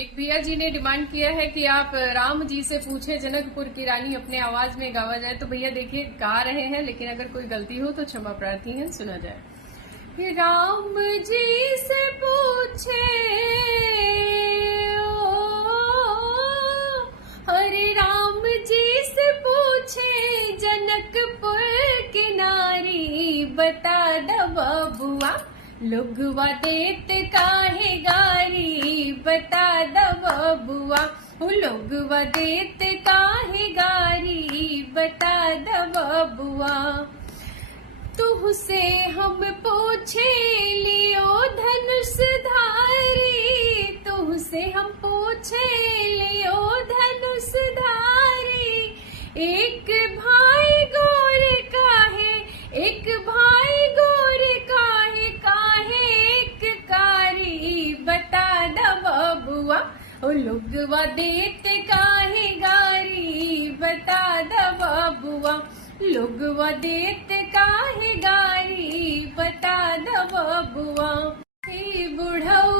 एक भैया जी ने डिमांड किया है कि आप राम जी से पूछे जनकपुर की रानी अपने आवाज में गावा जाए। तो भैया देखिए गा रहे हैं, लेकिन अगर कोई गलती हो तो क्षमा प्रार्थी है, सुना जाए। राम जी से पूछे हरे राम जी से पूछे जनकपुर की नारी, बता द बबुआ लुगवा देत काहे गारी, बता द बबुआ लुगवा देत काहे गारी, बता द बबुआ। तुहसे हम पूछे लियो धनुष धारी, तुहसे हम पूछे लियो धनुष धारी। एक भाई गोरे काहे, एक भाई गोरे काहे, काहे एक कारी, बता द बबुआ लुगवा देत काहे गारी, बता द बबुआ लुगवा देत काहे गारी, बता द बबुआ। हे बुढ़ऊ